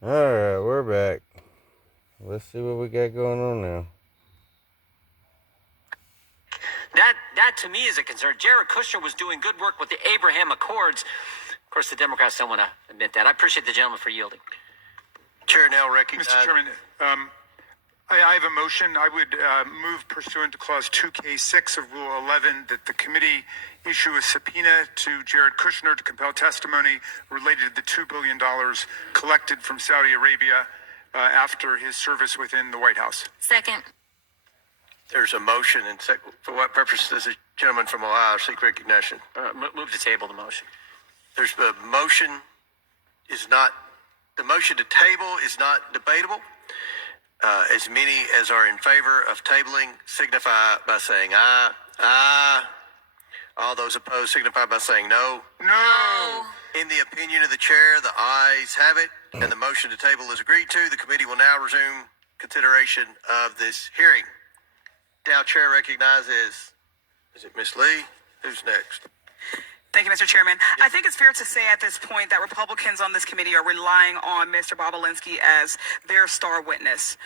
Alright, we're back. Let's see what we got going on now. That to me is a concern. Jared Kushner was doing good work with the Abraham Accords. Of course, the Democrats don't want to admit that. I appreciate the gentleman for yielding. Chair now recognizes. Mr. Chairman, I have a motion. I would move pursuant to Clause 2K6 of Rule 11 that the committee issue a subpoena to Jared Kushner to compel testimony related to the $2 billion collected from Saudi Arabia after his service within the White House. Second. There's a motion, and for what purpose does the gentleman from Ohio seek recognition? Move to table the motion. There's the motion the motion to table is not debatable. As many as are in favor of tabling signify by saying aye. Aye. All those opposed signify by saying no. No. In the opinion of the chair, the ayes have it, and the motion to table is agreed to. The committee will now resume consideration of this hearing. Now, chair recognizes, is it Ms. Lee? Who's next? Thank you, Mr. Chairman. I think it's fair to say at this point that Republicans on this committee are relying on Mr. Bobulinski as their star witness.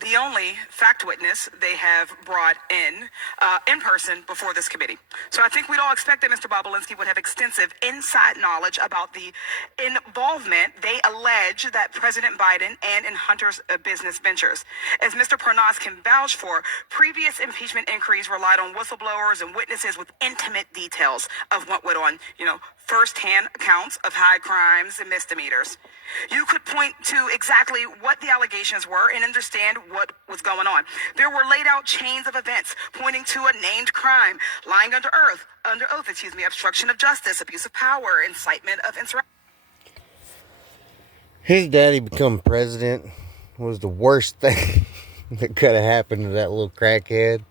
The only fact witness they have brought in person before this committee. So I think we'd all expect that Mr. Bobulinski would have extensive inside knowledge about the involvement they allege that President Biden and in Hunter's business ventures. As Mr. Parnas can vouch for, previous impeachment inquiries relied on whistleblowers and witnesses with intimate details of what went on, first-hand accounts of high crimes and misdemeanors. You could point to exactly what the allegations were and understand what was going on. There were laid out chains of events pointing to a named crime, lying under oath, obstruction of justice, abuse of power, incitement of insurrection. His daddy becoming president was the worst thing that could have happened to that little crackhead.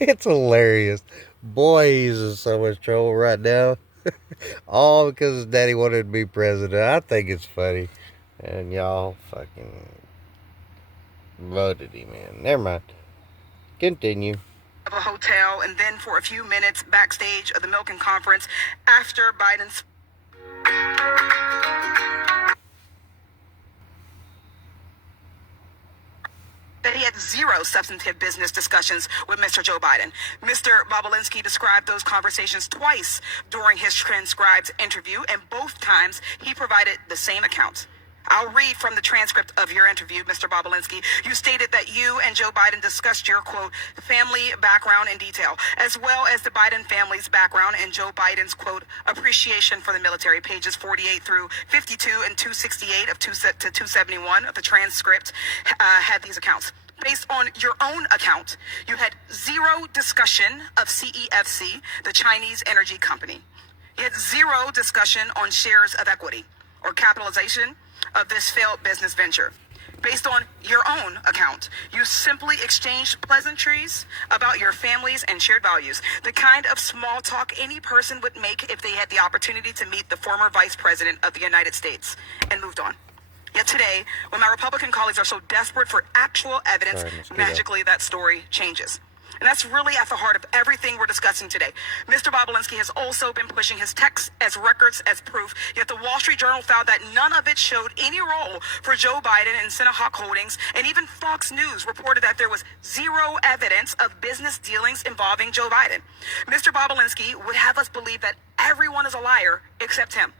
It's hilarious. Boy, he's in so much trouble right now. All because his daddy wanted to be president. I think it's funny. And y'all fucking voted him in. Never mind. Continue. Of a hotel, and then for a few minutes backstage of the Milken conference after Biden's that he had zero substantive business discussions with Mr. Joe Biden. Mr. Bobulinski described those conversations twice during his transcribed interview, and both times he provided the same account. I'll read from the transcript of your interview, Mr. Bobulinski. You stated that you and Joe Biden discussed your, quote, family background in detail, as well as the Biden family's background and Joe Biden's, quote, appreciation for the military. Pages 48 through 52 and 268 to 271 of the transcript had these accounts. Based on your own account, you had zero discussion of CEFC, the Chinese energy company. You had zero discussion on shares of equity or capitalization of this failed business venture. Based on your own account, you simply exchanged pleasantries about your families and shared values, the kind of small talk any person would make if they had the opportunity to meet the former vice president of the United States, and moved on. Yet today, when my Republican colleagues are so desperate for actual evidence, magically that story changes. And that's really at the heart of everything we're discussing today. Mr. Bobulinski has also been pushing his texts as records as proof, yet the Wall Street Journal found that none of it showed any role for Joe Biden and Sinahawk Holdings, and even Fox News reported that there was zero evidence of business dealings involving Joe Biden. Mr. Bobulinski would have us believe that everyone is a liar except him.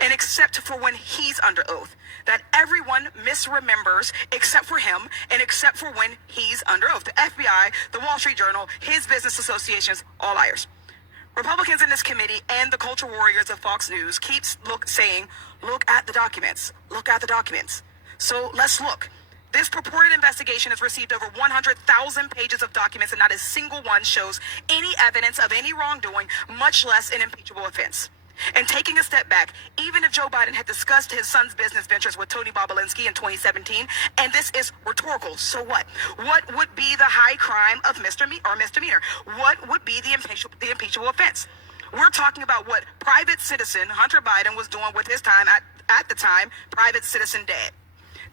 And except for when he's under oath, that everyone misremembers except for him and except for when he's under oath. The FBI, the Wall Street Journal, his business associations, all liars. Republicans in this committee and the culture warriors of Fox News keeps saying, look at the documents, look at the documents. So let's look. This purported investigation has received over 100,000 pages of documents, and not a single one shows any evidence of any wrongdoing, much less an impeachable offense. And taking a step back, even if Joe Biden had discussed his son's business ventures with Tony Bobulinski in 2017, and this is rhetorical, so what? What would be the high crime of misdemeanor? What would be the impeachable offense? We're talking about what private citizen Hunter Biden was doing with his time at the time, private citizen dead.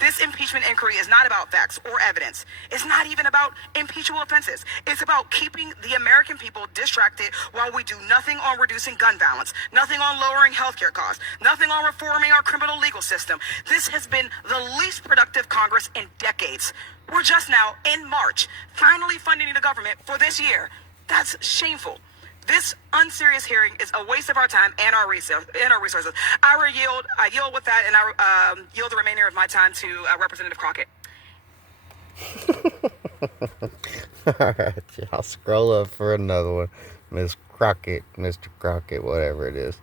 This impeachment inquiry is not about facts or evidence. It's not even about impeachable offenses. It's about keeping the American people distracted while we do nothing on reducing gun violence, nothing on lowering healthcare costs, nothing on reforming our criminal legal system. This has been the least productive Congress in decades. We're just now, in March, finally funding the government for this year. That's shameful. This unserious hearing is a waste of our time and our resources. I yield with that, and I yield the remainder of my time to Representative Crockett. All right, I'll scroll up for another one. Miss Crockett, Mr. Crockett, whatever it is.